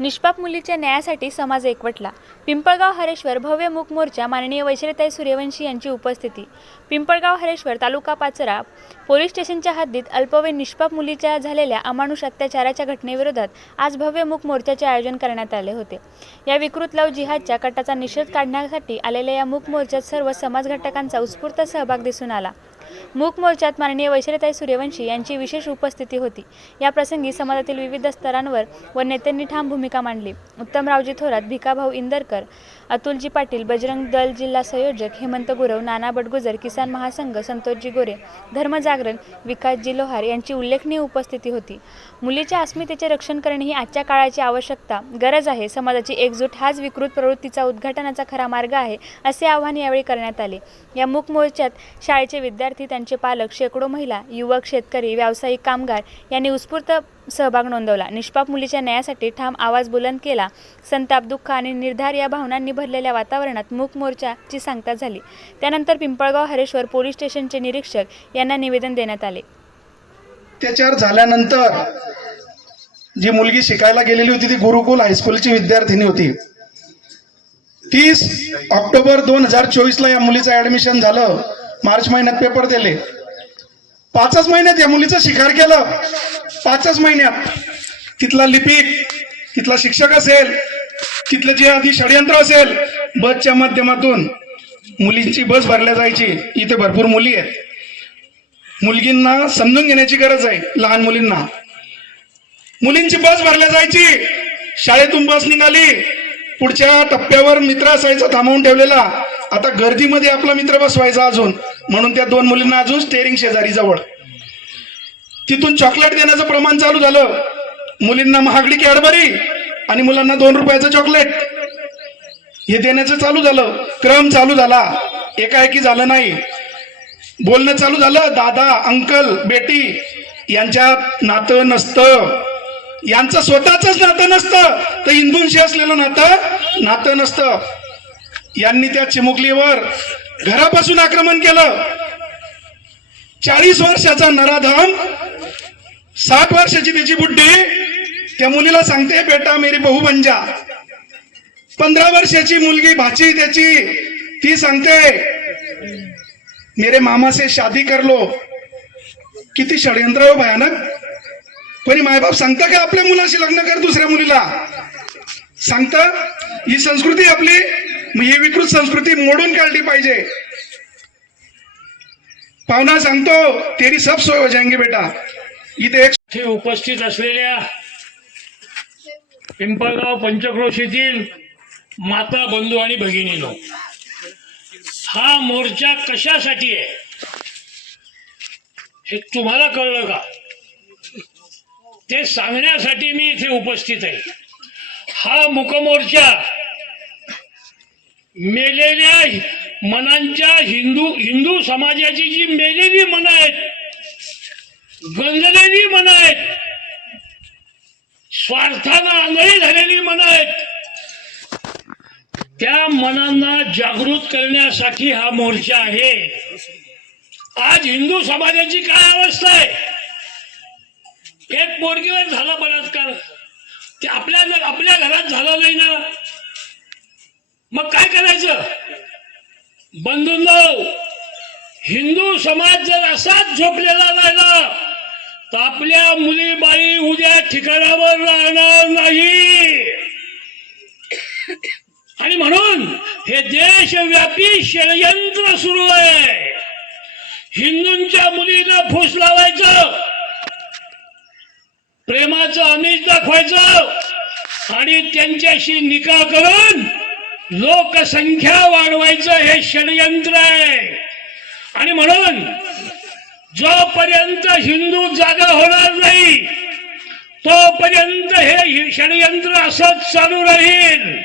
निष्पाप मुलीच्या न्यायासाठी समाज एकवटला. पिंपळगाव हरेश्वर भव्य मूक मोर्चा माननीय वैशिरताई सूर्यवंशी यांची उपस्थिती. पिंपळगाव हरेश्वर तालुका पाचरा पोलीस स्टेशनच्या हद्दीत अल्पवयीन निष्पाप मुलीच्या झालेल्या अमानुष अत्याचाराच्या घटनेविरोधात आज भव्य मूक मोर्चाचे आयोजन करण्यात आले होते. या विकृत लव जिहादच्या कटाचा निषेध काढण्यासाठी आलेल्या या मूक मोर्चात सर्व समाज घटकांचा उत्स्फूर्त सहभाग दिसून आला. मूक मोर्चात माननीय वैशिरताई सूर्यवंशी यांची विशेष उपस्थिती होती. या प्रसंगी समाजातील विविध स्तरांवर व नेत्यांनी ठाम भूमिका मांडली. उत्तमरावजी थोरात भिकाभाऊ इंदरकर अतुलजी पाटील बजरंग दल जिल्हा संयोजक हेमंत गुरव नाना बडगुजर किसान महासंघ संतोषजी गोरे धर्मजागरण विकासजी लोहार यांची उल्लेखनीय उपस्थिती होती. मुलीच्या अस्मितेचे रक्षण करणे ही आजच्या काळाची आवश्यकता गरज आहे. समाजाची एकजूट हाच विकृत प्रवृत्तीचा उद्घाटनाचा खरा मार्ग आहे असे आवाहन यावेळी करण्यात आले. या मूक मोर्चात शाळेचे विद्यार्थी त्यांचे पालक शेकडो महिला युवक शेतकरी व्यावसायिक कामगार यांनी उत्स्फूर्त सहभाग नोंदवला. निष्पाप मुलीच्या न्यायासाठी ठाम आवाज बुलंद केला. संताप दुःख आणि निर्धार या भावनांनी भरलेल्या वातावरणात मूक मोर्चाची सांगता झाली. त्यानंतर पिंपळगाव हरेश्वर पोलीस स्टेशनचे निरीक्षक यांना निवेदन देण्यात आले. अत्याचार झाल्यानंतर जी मुलगी शिकायला गेलेली होती ती गुरुकुल हायस्कूलची विद्यार्थिनी होती. तीस ऑक्टोबर दोन हजार चोवीस ला या मुलीचं ऍडमिशन झालं. मार्च महिन्यात पेपर दिले. पाचच महिन्यात या मुलीचं शिकार केलं. पाचच महिन्यात. तिथला लिपिक तिथला शिक्षक असेल तिथलं जे आधी षडयंत्र असेल बसच्या माध्यमातून मुलींची बस भरल्या जायची. इथे भरपूर मुली आहेत. मुलगींना समजून घेण्याची गरज आहे लहान मुलींना. मुलींची बस भरल्या जायची. शाळेतून बस निघाली. पुढच्या टप्प्यावर मित्र असायचा थांबवून ठेवलेला. आता गर्दीमध्ये आपला मित्र बसवायचा अजून. म्हणून त्या दोन मुलींना अजून स्टेअरिंग शेजारी जवळ. तिथून चॉकलेट देण्याचं प्रमाण चालू झालं. मुलींना महागडी कॅडबरी आणि मुलांना दोन रुपयाचं चॉकलेट हे देण्याचं चालू झालं. क्रम चालू झाला. एकाएकी झालं नाही. बोलणं चालू झालं. दादा अंकल बेटी यांच्यात नातं नसतं. यांचं स्वतःच नातं नसतं. तर हिंदूंशी असलेलं नातं नातं नसतं. यांनी त्या चिमुकलीवर घरापासून आक्रमण केलं. चाळीस वर्षाचा नराधाम साठ वर्षाची त्याची बुड्ढी त्या मुलीला सांगते बेटा मेरी बहू बन जा. पंधरा वर्षाची मुलगी भाची त्याची ती सांगते मेरे मामा से शादी कर लो. किती षडयंत्र हो भयानक. कोणी मायबाप सांगतं का आपल्या मुलाशी लग्न कर दुसऱ्या मुलीला? सांगतं ही संस्कृती आपली मग ही विकृत संस्कृती मोडून काढली पाहिजे. पाहुणा सांगतो तेरी सब सोय हो जाएंगे बेटा. इथे एक उपस्थित असलेल्या पिंपळगाव पंचक्रोशीतील माता बंधू आणि भगिनीनो हा मोर्चा कशासाठी आहे? हे तुम्हाला कळलं का? ते सांगण्यासाठी मी इथे उपस्थित आहे. हा मुकमोर्चा मेलेल्या मनांच्या हिंदू हिंदू समाजाची जी मेलेली मनं आहेत गंजलेली मनं आहेत स्वार्थानं आंधळी झालेली मनं आहेत त्या मनांना जागृत करण्यासाठी हा मोर्चा आहे. आज हिंदू समाजाची काय अवस्था आहे? एक पोरगीवर झाला बलात्कार. ते आपल्या आपल्या घरात झालं नाही ना? मग काय करायचं? बंधूंनो हिंदू समाज जर असाच झोपलेला राहिला तर आपल्या मुली बाई उद्या ठिकाणावर राहणार नाही. आणि म्हणून हे देशव्यापी षडयंत्र सुरू आहे. हिंदूंच्या मुलीला फुस लावायचं प्रेमाचं अमिष दाखवायचं आणि त्यांच्याशी निकाह करून लोकसंख्या वाढवायचं हे षडयंत्र आहे. आणि म्हणून जोपर्यंत हिंदू जागा होणार नाही तोपर्यंत हे षडयंत्र असंच चालू राहील.